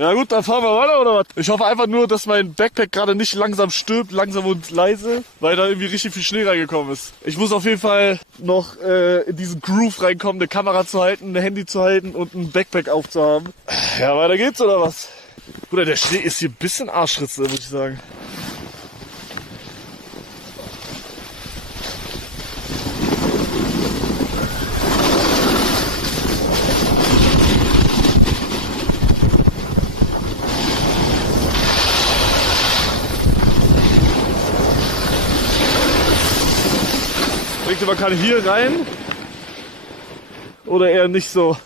Ja gut, dann fahren wir weiter oder was? Ich hoffe einfach nur, dass mein Backpack gerade nicht langsam stirbt, langsam und leise, weil da irgendwie richtig viel Schnee reingekommen ist. Ich muss auf jeden Fall noch in diesen Groove reinkommen, eine Kamera zu halten, ein Handy zu halten und ein Backpack aufzuhaben. Ja, weiter geht's oder was? Bruder, der Schnee ist hier ein bisschen Arschritze, muss ich sagen. Denkt ihr, man kann hier rein? Oder eher nicht so?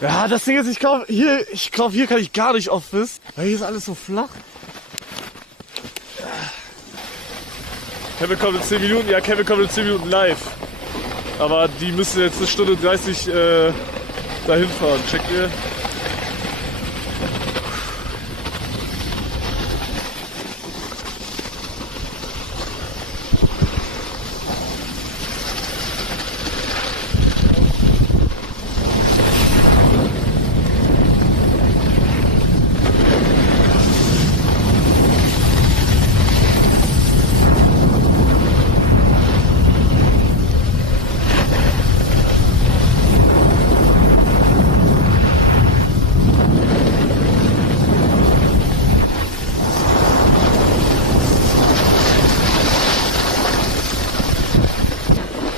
Ja, das Ding ist, ich glaube, hier kann ich gar nicht Office, weil hier ist alles so flach. Kevin kommt in 10 Minuten, ja, Kevin kommt in 10 Minuten live. Aber die müssen jetzt 1 Stunde 30 dahin fahren, checkt ihr?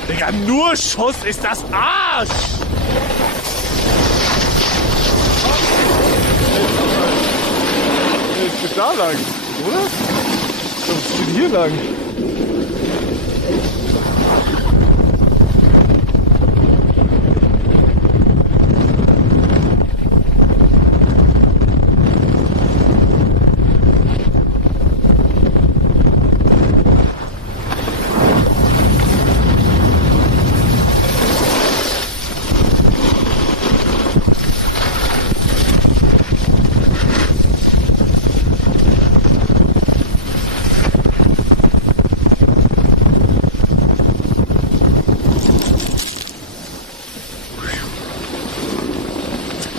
Digga, nur Schuss ist das Arsch! Es geht da lang, oder? Ich glaube, es geht hier lang.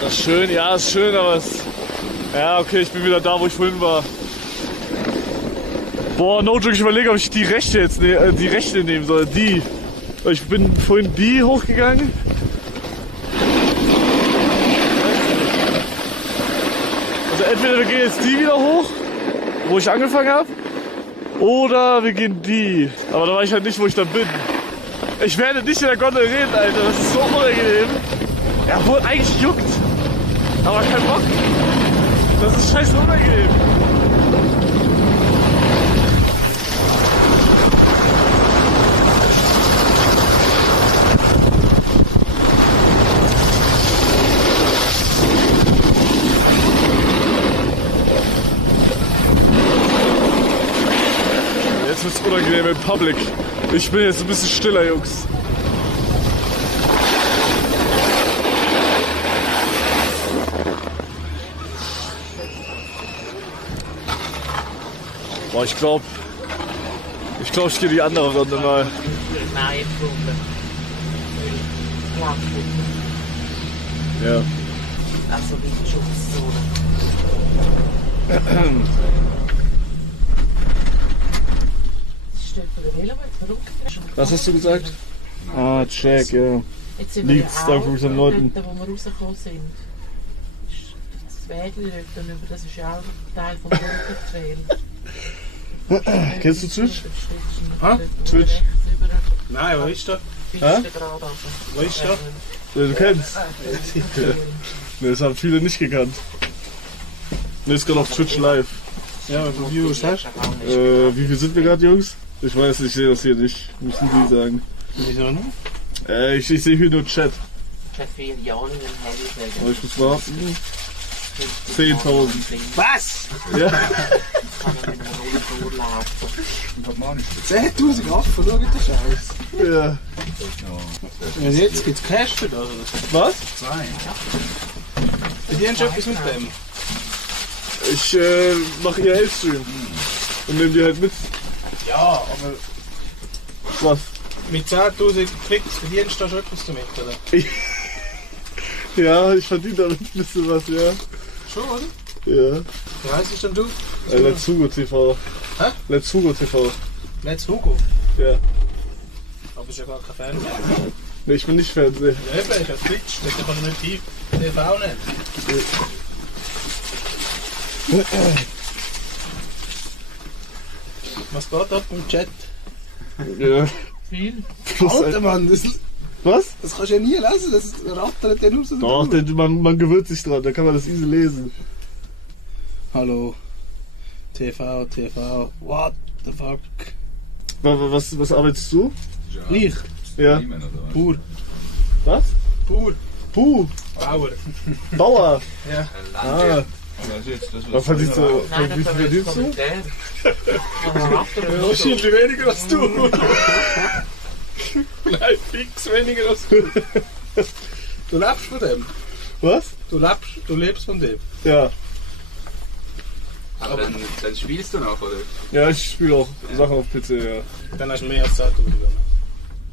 Das ist schön, ja, ist schön, aber es... Ja, okay, ich bin wieder da, wo ich vorhin war. Boah, no joke, ich überlege, ob ich die rechte jetzt die rechte nehmen soll, die. Ich bin vorhin die hochgegangen. Also entweder wir gehen jetzt die wieder hoch, wo ich angefangen habe, oder wir gehen die. Aber da weiß ich halt nicht, wo ich dann bin. Ich werde nicht in der Gondel reden, Alter, das ist so unangenehm. Ja, wohl eigentlich juckt. Aber kein Bock. Das ist scheiße unangenehm. Jetzt wird's unangenehm im Public. Ich bin jetzt ein bisschen stiller, Jungs. Boah, ich glaube, ich gehe die andere Runde mal. Ja. Also wie Schutzzone. Was hast du gesagt? Ah, check, ja. Jetzt sind wir Liegt's ja da auch von unseren dort, Leuten? wo wir rausgekommen sind. Das Wägel dort, das ist ja auch Teil vom Trail. Kennst du Twitch? Ha? Twitch? Nein, wo ist der? Wo ist der? Ja, du kennst. Ne, das haben viele nicht gekannt. Ne, ist gerade auf Twitch live. Ja, wie viele Views hast Wie viel sind wir gerade, Jungs? Ich weiß, ich sehe das hier nicht. Müssen Sie sagen. Wieso noch? Ich sehe hier nur Chat. Seit 4 Jahren in Helligen. Aber ich muss warten. 10.000. Was? Ja. Kann man mit einem Roller laufen. 10.000 Affen, schau dir das aus. Ja. Und jetzt gibt's Cash für das. Was? Verdienst du etwas mit dem? Ich mache ihr Stream und nehme die halt mit. Ja, aber Was? mit 10.000 Klicks verdienst du da schon etwas damit, oder? Ja, ich verdiene damit ein bisschen was, ja. Schon, oder? Ja. Wie heißt es denn du? Let's Hugo TV. Hä? Let's Hugo TV. Let's Hugo. Ja. Aber ist ja gar kein Fernseher. Nee, ich bin nicht Fernsehen. Ja, eben, ist ja Twitch. Das kann man nicht TV nennen. Was geht ab im Chat? Ja. Viel. Alter Mann, das Was? kannst du ja nie lesen. Das rattert ja nur so. Doch, man gewöhnt sich dran, da kann man das easy lesen. Hallo. TV. What the fuck? Was arbeitest du? Ich? Ja. Pur. Was? Pur. Puh, Bauer. Bauer. Ja. Ah, was verdienst du? Nein, Wie das viel war jetzt verdienst du? Kommentar. Wahrscheinlich weniger als du. Nein, fix weniger als du. Du lebst von dem. Was? Du lebst von dem. Ja. Aber dann spielst du noch, oder? Ja, ich spiele auch Sachen auf PC, ja. Dann hast du mehr als 10.000.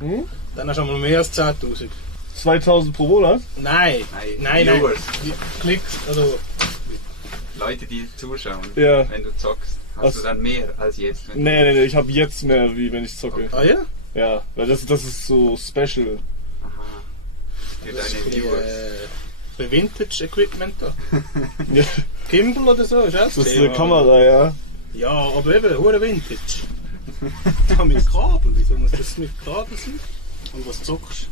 Hm? Dann hast du mal mehr als 10.000. 2000 pro Monat? Nein. Viewers. Die Klicks, also. Leute, die zuschauen, Ja. wenn du zockst. Hast Was? du dann mehr als jetzt? Wenn Nee, ich habe jetzt mehr, wie wenn ich zocke. Ah ja? Ja, weil das ist so special. Aha. Für Das ist deine ein bisschen, Viewers. bei Vintage Equipment da. Ja, Gimbal oder so, ist auch das ist eine Kamera, ja. Ja, aber eben, hure Vintage. Ja, mit Kabel. Wieso muss das mit Kabel sein? Und was zockst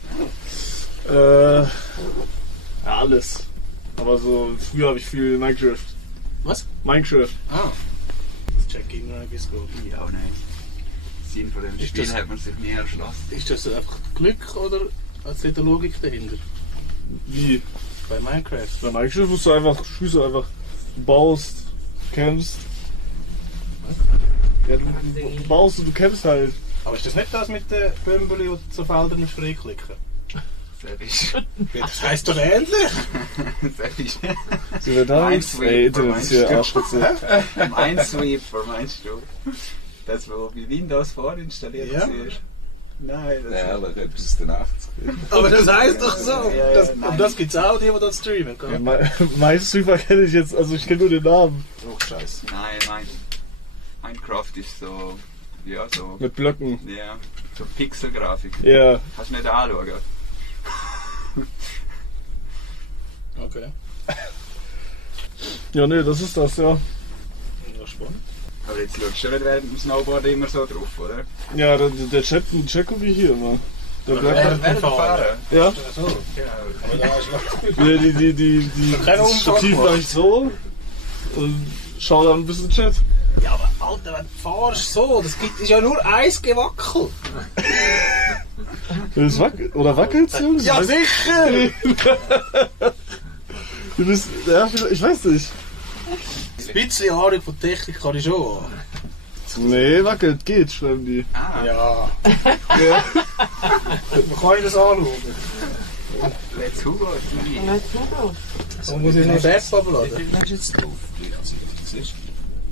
Ja, alles. Aber so, früher habe ich viel Minecraft. Was? Minecraft. Ah. Das check ich immer noch, wie es geht. Ja, nein. Sinn von dem Ist Spiel das- hat man sich nie erschlossen. Ist das einfach Glück oder hat es eine Logik dahinter? Wie? Bei Minecraft? Bei Minecraft musst du einfach, spielst du einfach, du baust, campst. Ja, du baust und du campst halt. Aber ist das nicht das mit den Bömbeli und so Feldern musst freiklicken? Das Das heisst doch ähnlich! ist Sind wir da? Minesweeper, Ey, Internet ist hier meinst Arschritze. Minesweeper, meinst du? Das, wo bei Windows vorinstalliert Ja. war? Nein, das Ehrlich, etwas aus den 80 Aber das heisst doch so! Ja, ja, Das, nein. und das gibt's auch, die das streamen Ja, können. Minesweeper kenne ich jetzt, also ich kenne nur den Namen. Oh, scheiße. Nein, Minecraft ist so, ja, so, Mit Blöcken. ja, so Pixelgrafik. Ja. Kannst du nicht anschauen. Okay. Ja, nee, das ist das, ja. Ja, spannend. Aber jetzt schaust du nicht während dem Snowboard immer so drauf, oder? Ja, der Chat gucke ich hier immer. Der bleibt Während halt, dem Fahren. ja, So. Ja. Aber da hast du noch. ja, die Kein das Unfall Stativ gemacht. mache ich so und schau dann ein bisschen Chat. Ja, aber Alter, wenn du fahrst so, ist ja nur eins Gewackel. Das wackelt, oder wackelt's, Jungs? Ja, sicher! Du bist, ja, ich weiß nicht. Ein bisschen Ahnung von Technik kann ich schon. Nee, wackelt, geht, schreiben die. Ah, Ja. Ja. Man kann ich das anschauen. Let's Hugo TV. Let's Hugo. So muss ich noch die App abladen. Wie viel hast du jetzt drauf?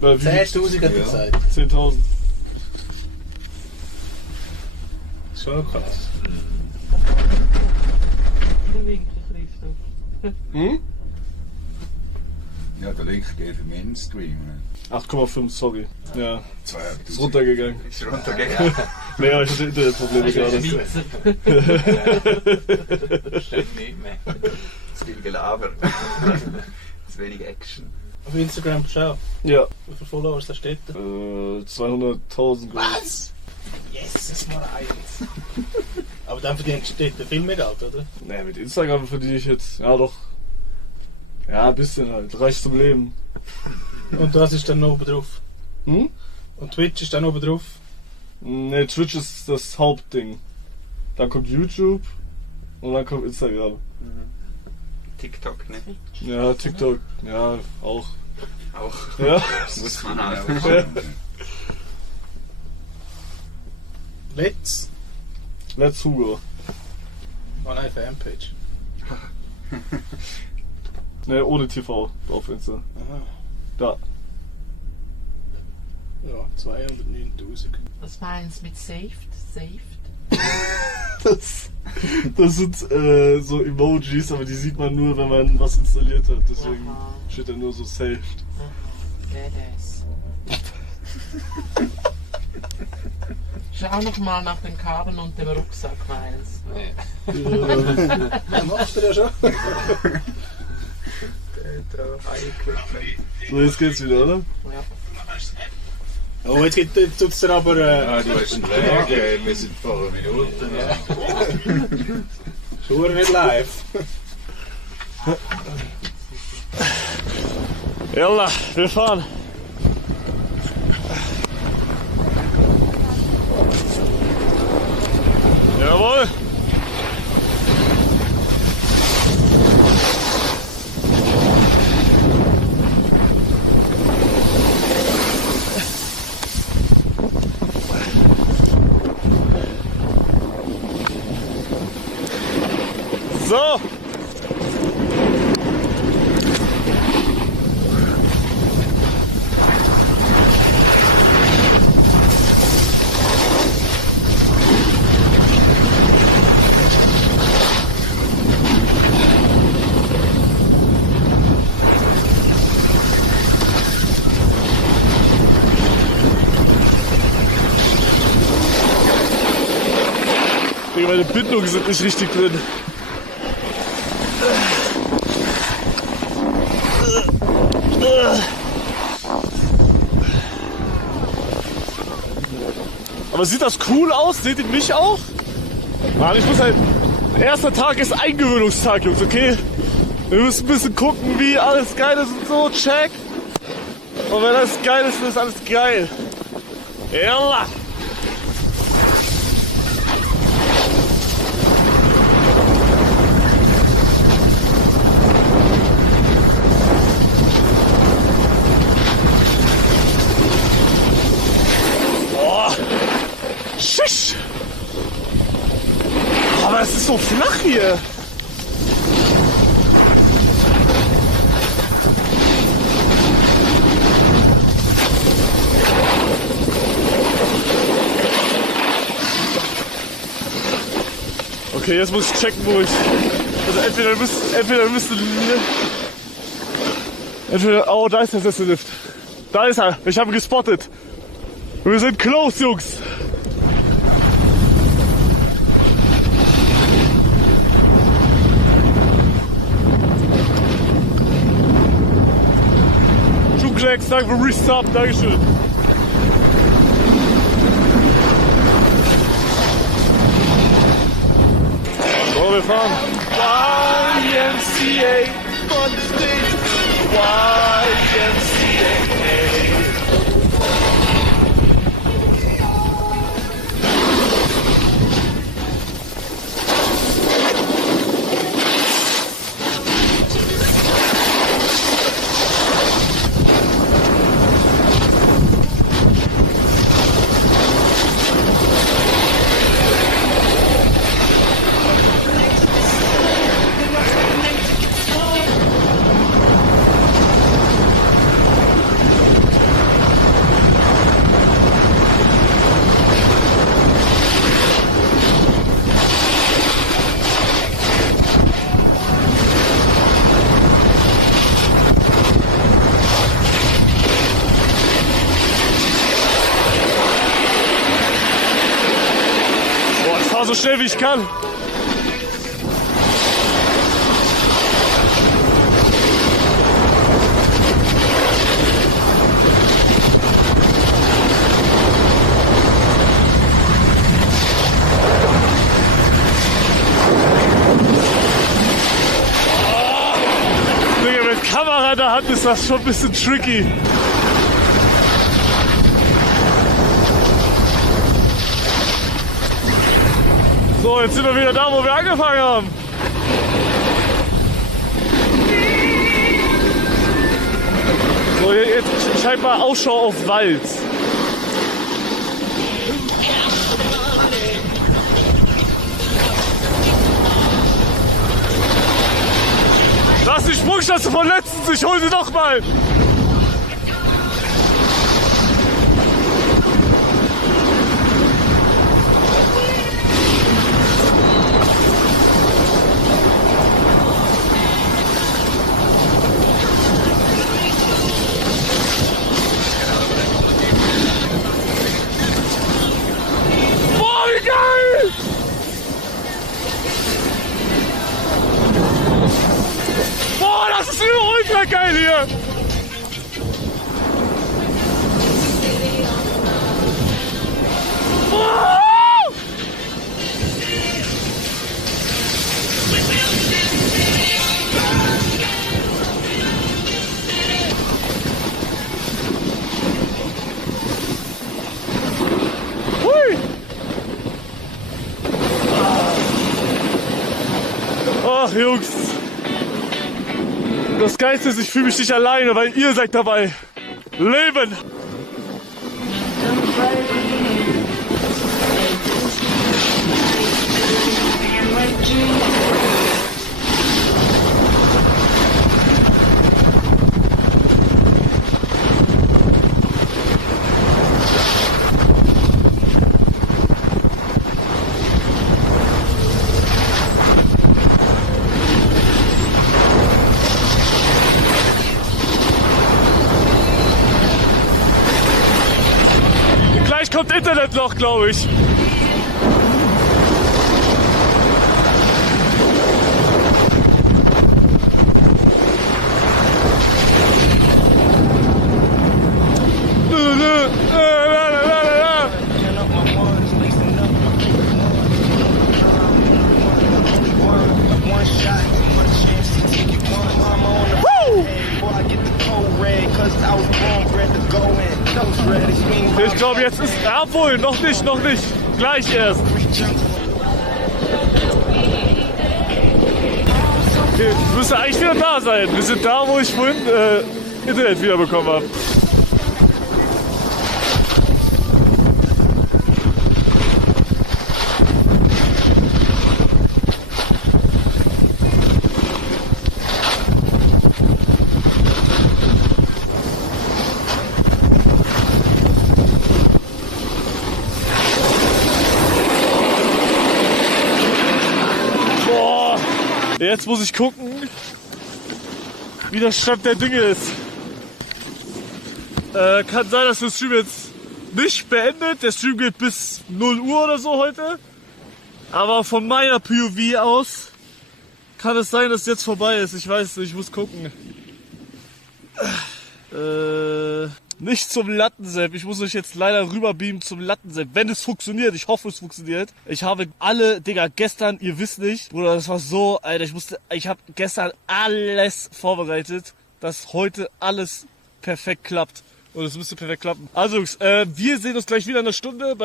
Also, das ist 10.000 hat er Ja. gesagt. 10.000. Das ist schon noch krass. Der Winkel, Christoph. Hm? ja, der Link geht für Mainstream. Ne? 8,5, sorry. Ja, 2.000. ist runtergegangen. Ist runtergegangen. Nee, aber ich hatte Internetprobleme gerade. Stimmt nicht mehr. Zu viel Gelaber. Zu wenig Action. Auf Instagram schau. Ja, Wie viele Followers da steht da? 200.000 groß. Was? Yes, das mal eins. Aber dann verdienst du dort viel mehr Geld, oder? Nee, mit Instagram verdiene ich jetzt, ja doch. Ja, ein bisschen halt. Reicht zum Leben. Und das ist dann noch oben drauf. Hm? Und Twitch ist dann oben drauf. Ne, Twitch ist das Hauptding. Dann kommt YouTube und dann kommt Instagram. TikTok, ne? Ja, TikTok, ja, auch. Auch. Ja, Muss man auch. Let's. Let's Hugo. Oh nein, Fanpage. Ne, ohne TV auf Insta. Aha. Da. Ja, 209.000. Was meinst du mit saved? Saved? Das sind so Emojis, aber die sieht man nur, wenn man was installiert hat. Deswegen steht da nur so saved. Badass. Schau noch mal nach den Kabeln und dem Rucksack, Miles. Ja, machst du ja schon. So, jetzt geht's wieder, oder? Ja. Oh, jetzt tut es dir aber... Ah, du hast einen Weg, wir sind vor einer Minute. Schuhe nicht live. Jalla, wir fahren. Jawohl. So. Meine Bindungen sind nicht richtig drin. Aber sieht das cool aus? Seht ihr mich auch? Mann, ich muss halt... Erster Tag ist Eingewöhnungstag, Jungs, okay? Wir müssen ein bisschen gucken, wie alles geil ist und so. Check. Und wenn alles geil ist, dann ist alles geil. Jalla. Schisch! Aber es ist so flach hier. Okay, jetzt muss ich checken, wo ich... Also entweder... Oh, da ist der Sessellift. Da ist er. Ich habe ihn gespottet. Wir sind close, Jungs. Juklex, danke für Restop, Dankeschön. So, wir fahren. YMCA, Fun State. YMCA. So schnell wie ich kann. Digga, mit Kamera in der Hand ist das schon ein bisschen tricky. So, jetzt sind wir wieder da, wo wir angefangen haben. So, jetzt scheinbar Ausschau auf Wald. Das ist die Sprungschanze von letztens, ich hol sie noch mal. Ach Jungs. Das Geilste ist, ich fühle mich nicht alleine, weil ihr seid dabei. Leben! Gleich kommt Internetloch, glaube ich. Ich glaube, jetzt ist... Obwohl, noch nicht. Gleich erst. Okay, müsste eigentlich wieder da sein. Wir sind da, wo ich vorhin Internet wiederbekommen habe. Jetzt muss ich gucken, wie der Stand der Dinge ist. Kann sein, dass der Stream jetzt nicht beendet. Der Stream geht bis 0 Uhr oder so heute. Aber von meiner POV aus kann es sein, dass es jetzt vorbei ist. Ich weiß nicht, ich muss gucken. Nicht zum Lattensepp. Ich muss euch jetzt leider rüberbeamen zum Lattensepp. Wenn es funktioniert, ich hoffe es funktioniert. Ich habe alle, Digga, gestern, ihr wisst nicht, Bruder, das war so, Alter, ich habe gestern alles vorbereitet, dass heute alles perfekt klappt. Und es müsste perfekt klappen. Also, wir sehen uns gleich wieder in einer Stunde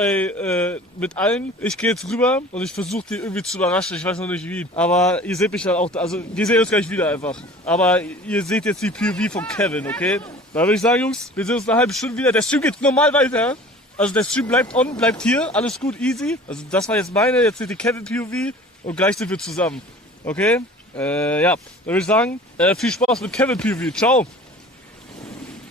mit allen. Ich gehe jetzt rüber und ich versuche die irgendwie zu überraschen. Ich weiß noch nicht wie. Aber ihr seht mich dann auch, also wir sehen uns gleich wieder einfach. Aber ihr seht jetzt die POV von Kevin, okay? Da würde ich sagen, Jungs, wir sehen uns in einer halben Stunde wieder. Der Stream geht normal weiter. Also der Stream bleibt on, bleibt hier. Alles gut, easy. Also das war jetzt meine, jetzt seht ihr Kevin POV. Und gleich sind wir zusammen. Okay? Ja, dann würde ich sagen, viel Spaß mit Kevin POV. Ciao.